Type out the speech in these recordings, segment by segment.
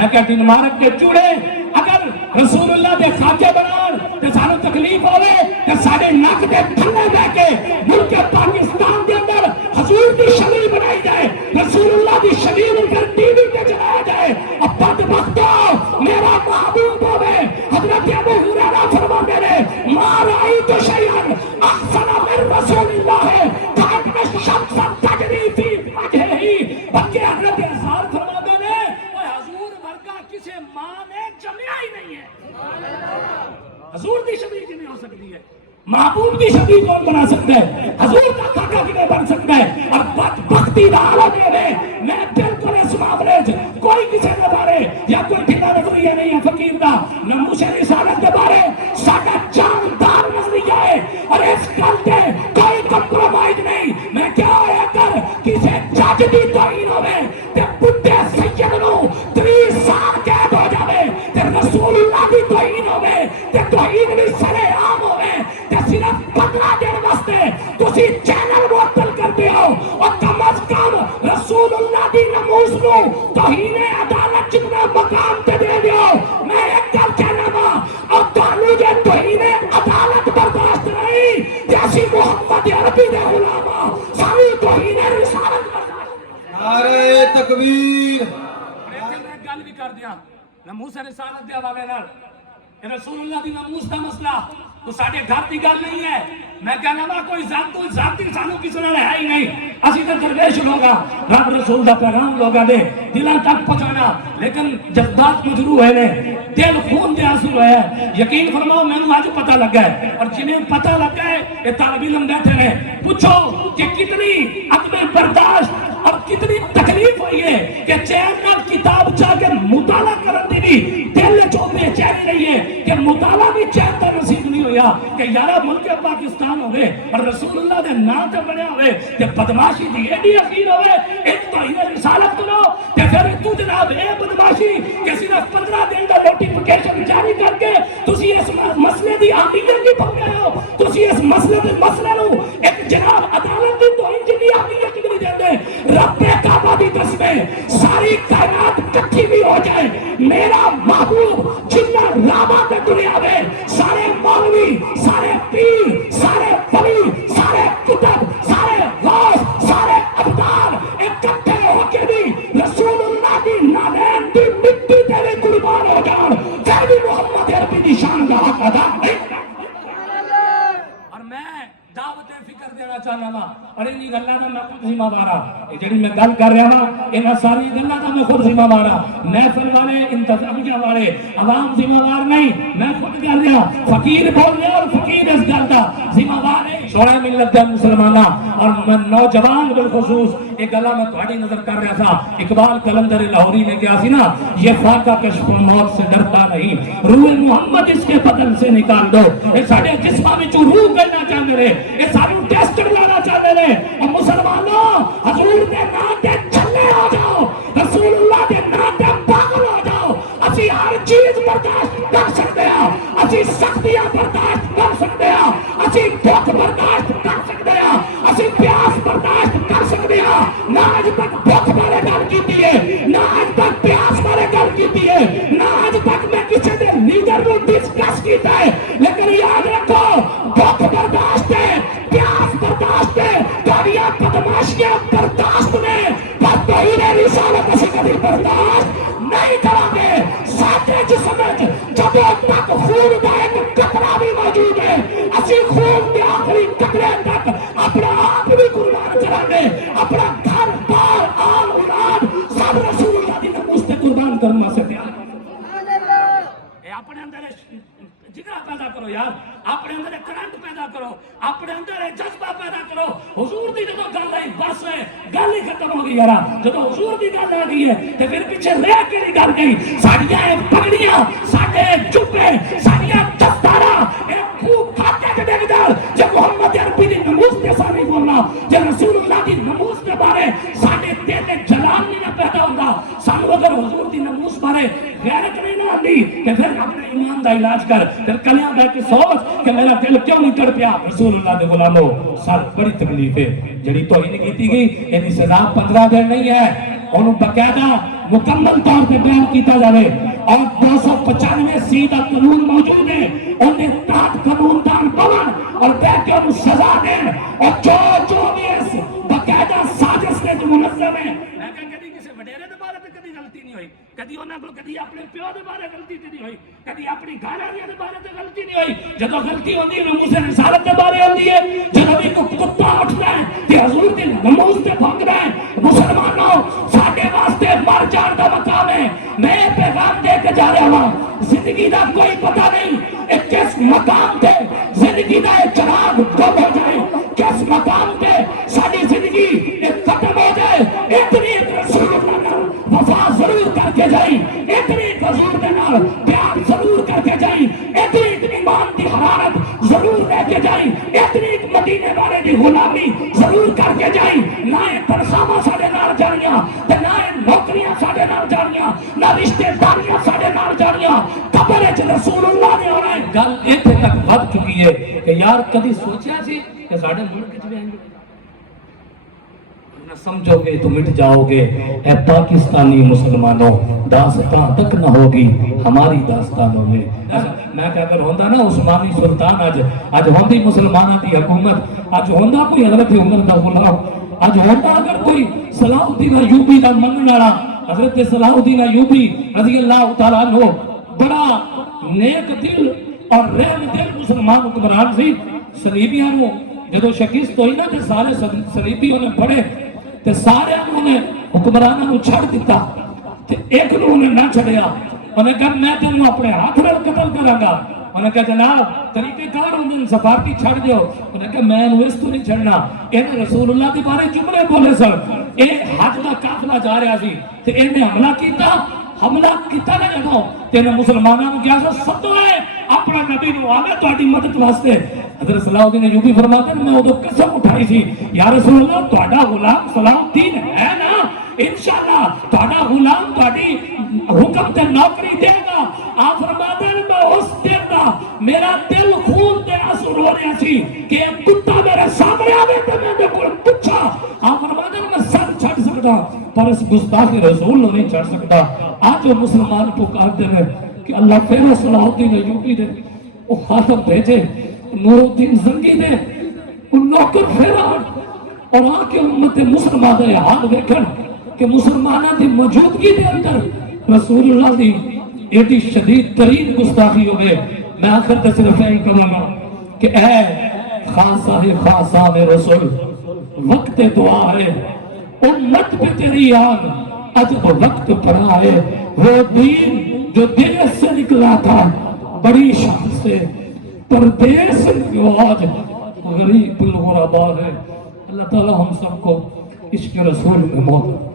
میں کہ ڈنمارک کے چوڑے اگر رسول اللہ دے خاکے بنان تے سانو تکلیف ہوے تے ساڈے نک دے تھلے بیٹھ کے ملک پاکستان دے اندر حضور دی شبیہ بنائی جائے، رسول اللہ دی شبیہ نوں پھر ٹی وی تے چلایا جائے۔ اب بدبختو میرا محبوب ہوے حضرت ابو ہریرہ فرماتے ہیں ما رأیت شیئا احسن من رسول اللہ کان الشمس تجری فی وجہہ، بلکہ حضرت ارشاد فرماتے ہیں حضور ورگا کسی ماں نے جمیا ہی نہیں ہے۔ حضور دی شبیہ کی نہیں ہو سکتی ہے، محبوب دی شبیہ کون بنا سکتا ہے؟ حضور کا خاکہ کی نہیں بن سکتا ہے۔ اور بدبختی دا عالم ہے میں بالکل اس معاملے کوئی کسی کے بارے یا کوئی ٹھیکا نظریہ نہیں ہے فقیر دا ناموس رسالت کے بارے ساڈا جاندار نظریہ ہے اور اس گل تے کوئی کمپرومائز نہیں۔ میں کیا ہے اگر کسی جج دی توہین ہوے تے بڈھے سید نو 30 سال قید ہو جاوے تے رسول اللہ دی توہین ہوے تے توہین بھی سرے عام ہوے تے صرف 15 دن واسطے تسی چینل معطل کرتے ہو اور کم از کم رسول اللہ دی ناموس نو توہین عدالت جتنا مقام تے دے دیو۔ میں ایک گل کہنا وا اور تانوں جے توہین عدالت برداشت نہیں تے اسی محمد عربی دے غلام ہاں، ساری توہین رسالت برداشت۔ نعرہ تکبیر۔ میں گل بھی کر دیا ناموس رسالت دے حوالے نال رسول اللہ دی ناموس دا مسئلہ تو ساڈے گھر دی گل نہیں ہے۔ میں کہنا وا کوئی ذاتی سانو کسی نال ہے ہی نہیں، اسی تے درویش لوگا رب رسول دا پیغام لوگاں دے دلاں تک پہنچانا، لیکن جذبات مجروح ہوئے نے، دل خون دے آنسو ہوئے ہیں۔ یقین فرماؤ مینوں اج پتہ لگا ہے اور جنہیں پتہ لگا ہے یہ طالب علم بیٹھے نے، پوچھو کہ کتنی عدم برداشت اور کتنی تکلیف ہوئی ہے کہ چین نال کتاب چاہ کے مطالعہ کرن دی بھی دل چوں بے چینی رہی ہے کہ مطالعہ بھی چین تے نصیب نہیں ہویا کہ یارا ملک پاکستان ہوئے اور رسول اللہ دے نام تے بنیا ہوئے تے بدماشی دی ایڈی یقین ہوئے ایک توہین رسالت کرو تے پھر تو جناب اے بدماشی کہ صرف 15 دن دا نوٹیفیکیشن جاری کر کے تسی اس مسئلے دی اہمیت کی پڑھ رہے ہو، تسی اس مسئلے نو ایک جناب عدالت دی توہین جی اہمیت کی نہیں دیندے۔ رب کعبہ دی قسمیں ساری کائنات اکٹھی بھی ہو جائے میرا محبوب جتنا لابا پہ دنیا میں سارے مولوی سارے پیر سارے ولی سارے کتب سارے غوث سارے ابدال اکٹھے ہو کے بھی رسول اللہ دی نالین دی مٹی تیرے قربان ہو جان پھر بھی محمد عربی دی شان کا حق ادا نہیں۔ اور میں دعوت فکر دینا چاہنا وا اور انہی گلاں دا میں خود ذمہ دار ہاں، جڑی میں گل کر رہا ہاں انہاں ساری گلاں دا میں خود ذمہ دار ہاں۔ محفل والے انتظامیہ والے عوام ذمہ دار نہیں، میں خود کر رہا فقیر بول رہا اور فقیر اس گل دا ذمہ دار ہے۔ سونا ملت دے مسلماناں اور نوجوان بالخصوص ایک گلا میں تہاڈی نظر کر رہا تھا، اقبال قلندر لاہوری نے کہا سی نا یہ خاکہ کشف موت سے ڈرتا نہیں، روح محمد اس کے بدن سے نکال دو۔ یہ ساڈے جسماں وچ روح کرنا چاہندے نے، یہ سانو ٹیسٹ لانا چاہتے ہیں اور مسلمانوں حضور دے نام تے چلے ہو جاؤ، رسول اللہ دے نام تے پاگل ہو جاؤ۔ اسی ہر چیز برداشت کر سکتے ہیں، اسی سختیاں برداشت کر سکتے ہیں، اسی دکھ برداشت کر سکتے ہیں، اسی پیاس برداشت کر سکتے ہیں۔ نہ آج تک دکھ بارے گل کیتی ہے، نہ آج تک پیاس بارے گل کیتی ہے، نہ آج تک میں کسی دے لیڈر کو ڈسکس کیتا ہے، لیکن یاد رکھو دکھ برداشت ہے، پیاس برداشت ہے، گاڑیاں بدماشیاں برداشت نے، پر توہین رسالت سے کبھی برداشت نہیں کریں گے۔ ساتھے جسم جب تک خون دا ایک قطرہ بھی موجود ہے اسی خون کے آخری قطرے تک اپنا آپ بھی قربان کریں گے، اپنا گھر بار آل اولاد سب رسول اللہ دی ناموس تے قربان کرنا سے تیار۔ اپنے اندر جگرا پیدا کرو یار، اپنے اندر کرنٹ پیدا کرو، اپنے اندر جذبہ پیدا کرو۔ حضور دی جدو گل آئی بس ہے گل ہی ختم ہو گئی یار، جدو حضور دی گل آ گئی ہے تو پھر پیچھے رہ کے نہیں گل گئی۔ ساڈیاں پگڑیاں ساڈے چوپے ساڈیاں دستاراں ایک خوب کھاتے کے ڈگ جال جب محمد عربی دی ناموس کے سامنے بولنا، جب رسول اللہ دی ناموس کے بارے ساڈے دل میں جلال نہیں نہ پیدا ہوگا، سانو اگر حضور دی ناموس بارے غیرت نہیں نہ آتی کہ پھر اپنے ایمان دا علاج کر، پھر کلیاں بیٹھ کے سوچ کہ میرا دل کیوں نہیں تڑپیا۔ رسول اللہ دے غلاموں سال بڑی تکلیف ہے جڑی توہین کیتی گئی، یعنی سزا 15 دن نہیں ہے، انہوں باقاعدہ مکمل طور پہ بیان کیتا جائے اور 295 کا قانون موجود ہے انہیں تحت قانون دان پون اور بے کے انہوں سزا دیں اور جو بھی اس باقاعدہ سازش نے جو منظم ہے میں کہا کدی کسی وڈیرے دے بارے تے کدی غلطی نہیں ہوئی کدی انہاں کو کدی اپنے پیو دے بارے غلطی نہیں ہوئی کدی اپنی گھر والی دے بارے تے غلطی نہیں ہوئی جدو غلطی ہوندی ہے ناموس رسالت دے بارے ہوندی ہے جدو بھی کوئی کتا اٹھدا ہے تے حضور دے ناموس تے بھونکدا ہے مسلمانوں ساڈے واسطے مر جان دا مقام ہے میں پیغام دے کے جا رہا ہوں زندگی دا کوئی پتہ نہیں کس مقام تے زندگی دا چراغ گم ہو جائے کس مقام تے ساری زندگی ختم ہو جائے اتنی رسول اللہ نال وفا ضرور کر کے جائیں اتنی حضور دے نال پیار ضرور کر کے جائیں اتنی ایمان دی حرارت ضرور لے کے جائیں اتنی مدینے والے دی غلامی ضرور کر کے جائیں نہ ترساماں ساڈے نال جانیاں تے نہ نوکریاں ساڈے نال جانیاں نہ رشتے داریاں ساڈے نال جانیاں قبر وچ رسول اللہ نے ہونا ہے گل ایتھے تک ود چکی ہے کہ یار کدی سوچیا سی کہ ساڈے ملک وچ بھی آئیں گے سمجھو گے تو مٹ جاؤ گے اے پاکستانی مسلمانوں داستان تک نہ ہوگی ہماری داستانوں میں کہ اگر ہوندا نا عثمانی سلطان اج ہوندی مسلمانوں کی حکومت اج ہوندا کوئی حضرت عمر دا غلام اج ہوندا اگر کوئی صلاح الدین ایوبی دا منن والا حضرت صلاح الدین ایوبی رضی اللہ تعالی عنہ بڑا نیک دل اور رحم دل مسلمان حکمران سی صلیبیاں نو جدو شکست ہوئی نا تے سارے صلیبی انہیں پڑھے تے سارے انہوں نے حکمرانوں کو چھڑ دیتا تے ایک نو انہیں نہ چھڑیا انہیں کہا میں تینوں اپنے ہاتھ میں قتل کروں گا انہیں کہا جناب طریقے کار ہوں دن سفارتی چھڑ دیو انہیں کہا میں انہوں اس تو نہیں چھڑنا انہیں رسول اللہ کے بارے جملے بولے سر ایک حج کا قافلہ جا رہا سی تے انہیں حملہ کیتا نہ جدو تینے مسلمانوں کیا سب تو ہے اپنا نبی نو آگے تو آٹی مدد واسطے حضرت صلاح الدین ایوبی فرماتے ہیں میں وہ تو قسم اٹھائی سی یا رسول اللہ تہاڈا غلام صلاح الدین ہے نا انشاءاللہ تہاڈا غلام تہاڈی حکم تے نوکری دے گا آپ فرماتے ہیں میں اس دن دا میرا دل خون دے آنسو رو رہا سی کہ ایک کتا میرے سامنے آوے تے میں نے پوچھا آپ فرماتے ہیں میں سر چھڑ سکتا پر اس گستاخی رسول نہیں چھڑ سکتا آج وہ مسلمان پکارتے ہیں کہ اللہ پھر صلاح الدین ایوبی دے وہ خاتم بھیجے نور الدین زنگی دے ان نوکر پھیران اور آ کے امت مسلمان دے حال دیکھن کہ مسلمانہ دی موجودگی دے اندر رسول اللہ دی ایڈی شدید ترین گستاخی ہوئے میں آخر تے صرف یہی کہوں گا کہ اے خاصہ خاصہ میں رسول وقت دعا ہے امت پہ تیری آن اج تو وقت پڑا ہے وہ دین جو دیس سے نکلا تھا بڑی شان سے پردیس جو آج غریب الغربا ہے اللہ تعالی ہم سب کو عشق رسول میں موت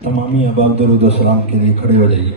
تمامی احباب درود و سلام کے لیے کھڑے ہو جائیے